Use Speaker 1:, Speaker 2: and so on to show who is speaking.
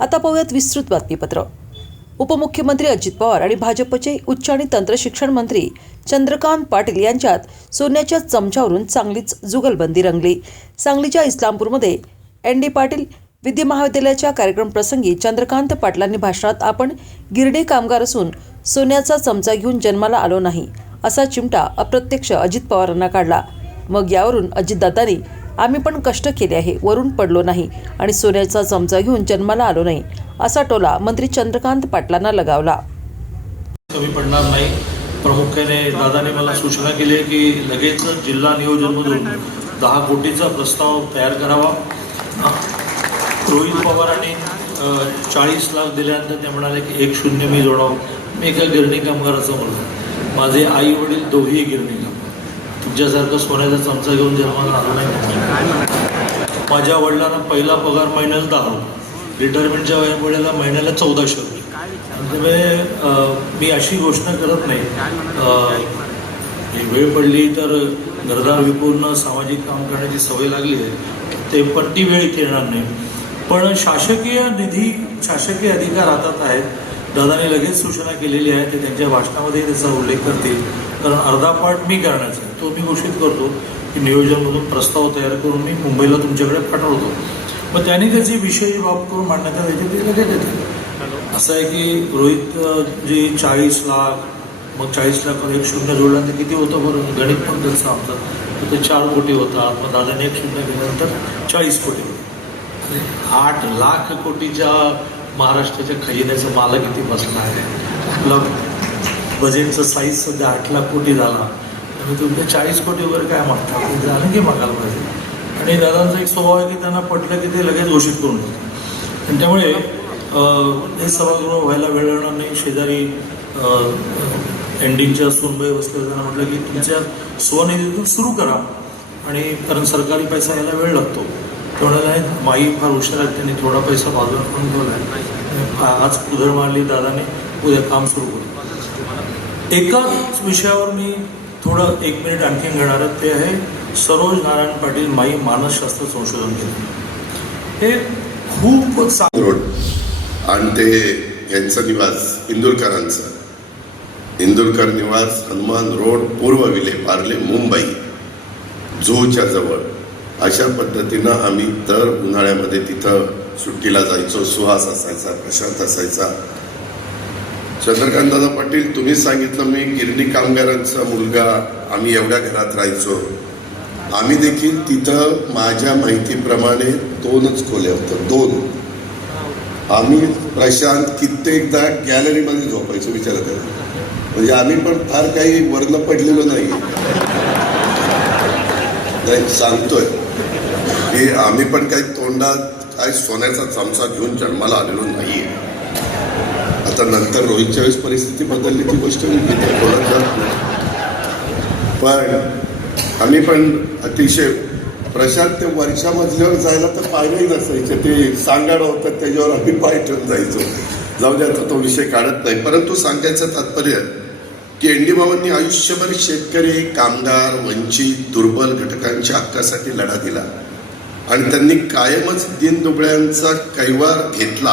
Speaker 1: आता पाहूयात विस्तृत बातमीपत्र. उपमुख्यमंत्री अजित पवार आणि भाजपचे उच्च आणि तंत्रशिक्षण मंत्री चंद्रकांत पाटील यांच्यात सोन्याच्या चमच्यावरून चांगलीच जुगलबंदी रंगली. सांगलीच्या इस्लामपूरमध्ये एन डी पाटील विद्या महाविद्यालयाच्या कार्यक्रमप्रसंगी चंद्रकांत पाटलांनी भाषणात आपण गिरडे कामगार असून सोन्याचा चमचा घेऊन जन्माला आलो नाही असा चिमटा अप्रत्यक्ष अजित पवारांना काढला. मग यावरून अजितदादांनी आम्ही पण कष्ट केले आहे वरून पडलो नाही आणि सोन्याचा चमचा घेऊन जन्माला आलो नाही असा टोला मंत्री चंद्रकांत पाटलांना लगावला.
Speaker 2: कमी पडणार नाही. प्रामुख्याने दादाने मला सूचना केली आहे की लगेच जिल्हा नियोजनमधून दहा कोटीचा प्रस्ताव तयार करावा. रोहित पवारांनी चाळीस लाख दिल्यानंतर ते म्हणाले की एक शून्य मी जोडावं. मी एका गिरणी कामगाराचा मुलगा माझे आई वडील दोघेही गिरणी कामगार सोन्याचा चमचा घेऊन जन्माला आलो नाही. माझ्या वडिलांना पहिला पगार महिन्याला दहा रिटायरमेंटच्या वेळेला महिन्याला चौदाशे रुपये. त्यामुळे मी अशी घोषणा करत नाही. वेळ पडली तर घरदार विकून सामाजिक काम करण्याची सवय लागली आहे. ते पण ती वेळ इथे येणार नाही. पण शासकीय निधी शासकीय अधिकार हातात आहेत. दादाने लगेच सूचना केलेली आहे ते त्यांच्या भाषणामध्ये त्याचा उल्लेख करतील. कारण अर्धा पाठ मी करण्याचा आहे. तो मी घोषित करतो की नियोजनमधून प्रस्ताव तयार करून मी मुंबईला तुमच्याकडे पाठवतो. मग त्यांनी त्याची विषयी बाब करून मांडण्यात यायची ते लगेच येते असं आहे की रोहित जी चाळीस लाख मग चाळीस लाख एक शून्य जोडल्यानंतर किती होतं बरं? गणित पण त्यांचं आमचं तर ते चार कोटी होतात मग दादाने एक शून्य दिल्यानंतर चाळीस कोटी होते. आठ लाख कोटीच्या महाराष्ट्राच्या खजिन्याचं माला किती बसणार आहे. आपलं बजेटचं साईज सध्या आठ लाख कोटी झाला. त्यामुळे तुमच्या चाळीस कोटी वगैरे काय मागता? आपण झालं की मागायला पाहिजे. आणि दादांचा एक स्वभाव आहे की त्यांना पटलं की ते लगेच घोषित करून आणि त्यामुळे हे सभागृह व्हायला वेळ लागणार नाही. शेजारी एंडिंगच्या सोनबाई बसले त्यांना म्हटलं की तुमच्या स्वनिधीतून सुरू करा. आणि कारण सरकारी पैसा यायला वेळ लागतो. तेवढ्याला "नाही, माई फार हुशार आहेत त्यांनी थोडा पैसा बाजूला करून ठेवला आहे. आज उधळ मारली दादाने उद्या काम सुरू करू. एकाच विषयावर मी थोडं एक मिनिट आणखी घेणार आहे ते आहे सरोज नारायण पाटील माई मानसशास्त्र संशोधन केंद्र. हे खूप चांगलं
Speaker 3: रोड आणि ते यांचं निवास इंदुरकरांचं. इंदुरकर निवास हनुमान रोड पूर्व विले पार्ले मुंबई जोच्या जवळ. अशा पद्धतीनं आम्ही दर उन्हाळ्यामध्ये तिथं सुट्टीला जायचो सुहास असायचा प्रशांत असायचा. चंद्रकांतदादा पाटील तुम्ही सांगितलं मी गिरणी कामगारांचा मुलगा आम्ही एवढ्या घरात राहायचो. आम्ही देखील तिथं माझ्या माहितीप्रमाणे दोनच खोल्या होत्या दोन. आम्ही प्रशांत कित्येकदा गॅलरीमध्ये झोपायचो विचारत आहे. म्हणजे आम्ही पण फार काही वर्ण पडलेलो नाही सांगतोय. की आम्ही पण काही तोंडात काय सोन्याचा चमचा घेऊन जन्माला आलेलो नाही आता नंतर रोहितच्या वेळेस परिस्थिती बदलली ती गोष्ट मी बोलत जात नाही पण आम्ही पण अतिशय प्रशांत ते वर्षा मजल्यावर जायला तर पाहिलंही नसायचे. ते सांगाडं होतं त्याच्यावर आम्ही पाय ठेवून जायचो. जाऊ दे आता तो विषय काढत नाही. परंतु सांगायचं तात्पर्य की एन डी बाबांनी आयुष्यभर शेतकरी कामगार वंचित दुर्बल घटकांच्या हक्कासाठी लढा दिला. आणि त्यांनी कायमच दिनदुबळ्यांचा कैवार घेतला.